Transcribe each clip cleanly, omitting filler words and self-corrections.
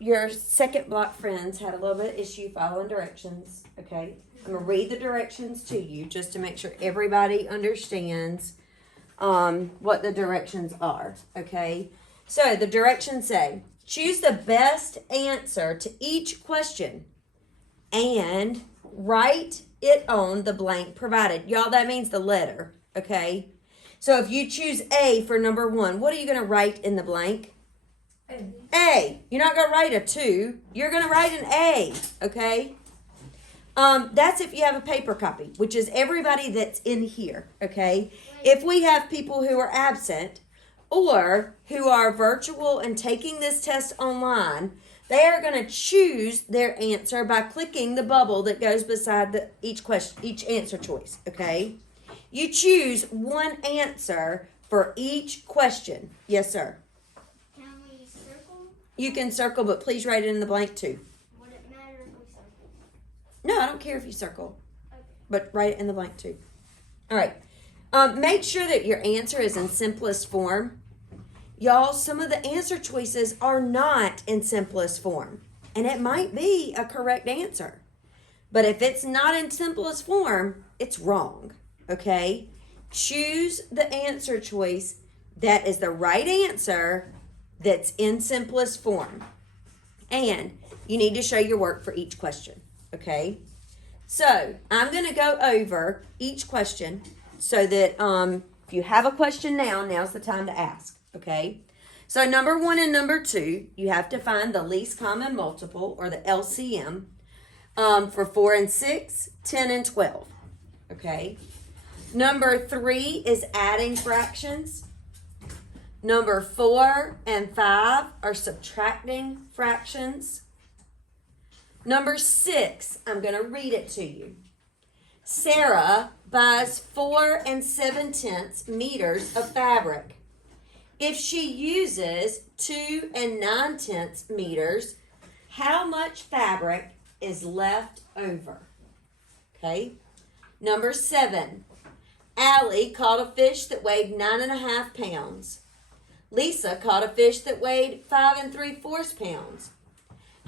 Your second block friends had a little bit of issue following directions, okay? I'm going to read the directions to you just to make sure everybody understands what the directions are, okay? So the directions say, choose the best answer to each question and write it on the blank provided. Y'all, that means the letter, okay? So if you choose A for number 1, what are you going to write in the blank? A. You're not going to write a 2. You're going to write an A, okay? That's if you have a paper copy, which is everybody that's in here, okay? If we have people who are absent or who are virtual and taking this test online, they are going to choose their answer by clicking the bubble that goes beside each answer choice, okay? You choose one answer for each question. Yes, sir. Can we circle? You can circle, but please write it in the blank too. Would it matter if we circle? No, I don't care if you circle, Okay. but write it in the blank too. All right. Make sure that your answer is in simplest form. Y'all, some of the answer choices are not in simplest form, and it might be a correct answer. But if it's not in simplest form, it's wrong, okay? Choose the answer choice that is the right answer that's in simplest form. And you need to show your work for each question, okay? So I'm going to go over each question so that if you have a question now's the time to ask. Okay, so number 1 and number 2, you have to find the least common multiple, or the LCM, for 4 and 6, 10 and 12. Okay, number 3 is adding fractions. Number 4 and 5 are subtracting fractions. Number 6, I'm going to read it to you. Sarah buys 4 7/10 meters of fabric. If she uses 2 9/10 meters, how much fabric is left over? Okay. Number 7, Allie caught a fish that weighed 9.5 pounds. Lisa caught a fish that weighed 5 3/4 pounds.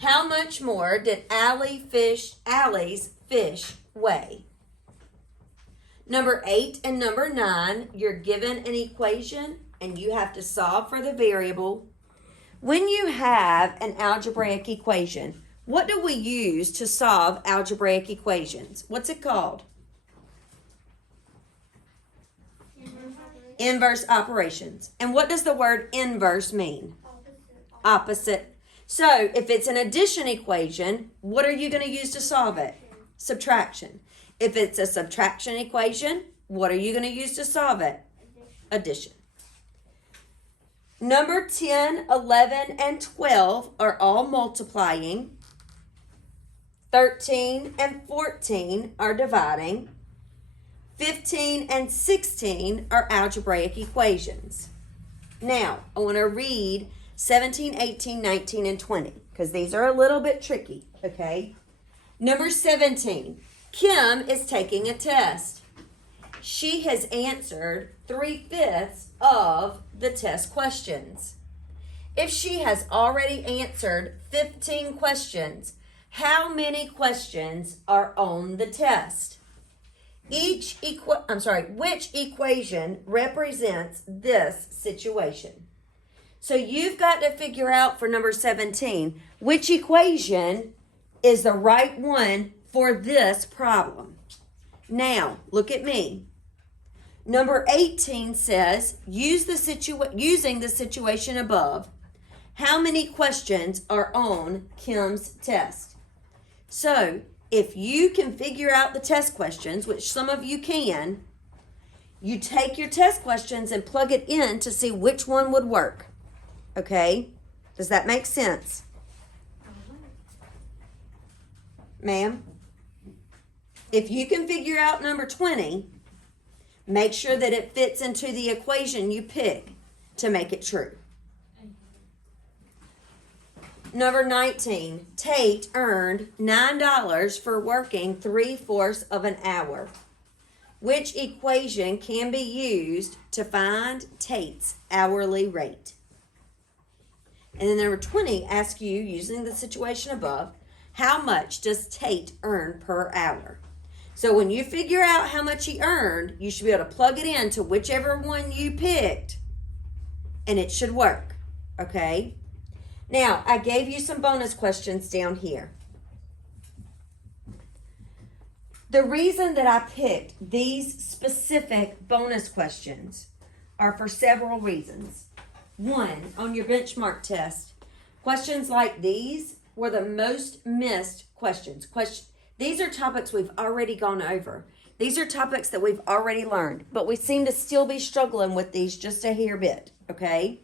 How much more did Allie's fish weigh? Number 8 and number 9, you're given an equation and you have to solve for the variable. When you have an algebraic equation, what do we use to solve algebraic equations? What's it called? Inverse operations. And what does the word inverse mean? Opposite. So if it's an addition equation, what are you going to use to solve it? Subtraction. If it's a subtraction equation, what are you going to use to solve it? Addition. Number 10, 11, and 12 are all multiplying. 13 and 14 are dividing. 15 and 16 are algebraic equations. Now, I want to read 17, 18, 19, and 20 because these are a little bit tricky, okay? Number 17, Kim is taking a test. She has answered 3/5 of the test questions. If she has already answered 15 questions, how many questions are on the test? Which equation represents this situation? So you've got to figure out for number 17, which equation is the right one for this problem. Now, look at me. Number 18 says, using the situation above, how many questions are on Kim's test? So, if you can figure out the test questions, which some of you can, you take your test questions and plug it in to see which one would work. Okay? Does that make sense? Ma'am? If you can figure out number 20, make sure that it fits into the equation you pick to make it true. Number 19, Tate earned $9 for working 3/4 of an hour. Which equation can be used to find Tate's hourly rate? And then number 20 asks you, using the situation above, how much does Tate earn per hour? So when you figure out how much he earned, you should be able to plug it into whichever one you picked, and it should work. Okay? Now, I gave you some bonus questions down here. The reason that I picked these specific bonus questions are for several reasons. One, on your benchmark test, questions like these were the most missed questions. These are topics we've already gone over. These are topics that we've already learned, but we seem to still be struggling with these just a hair bit, okay?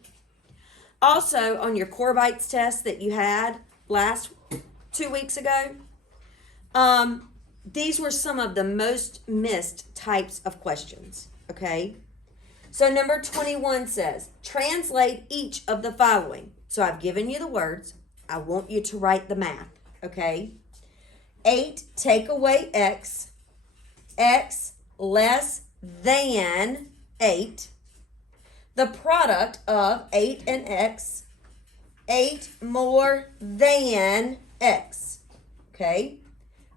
Also, on your Core Bites test that you had last 2 weeks ago, these were some of the most missed types of questions, okay? So number 21 says, translate each of the following. So I've given you the words. I want you to write the math, okay? 8 take away x, x less than 8. The product of 8 and x, 8 more than x, okay?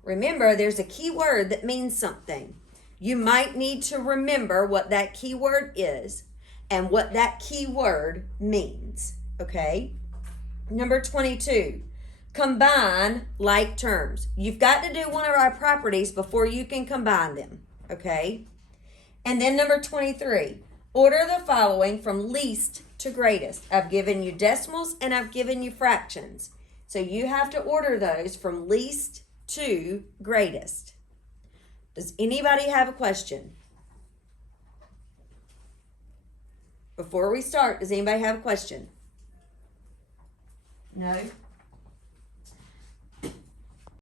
Remember, there's a key word that means something. You might need to remember what that key word is and what that key word means, okay? Number 22, combine like terms. You've got to do one of our properties before you can combine them, okay? And then number 23, order the following from least to greatest. I've given you decimals and I've given you fractions. So you have to order those from least to greatest. Does anybody have a question? Before we start, does anybody have a question? No?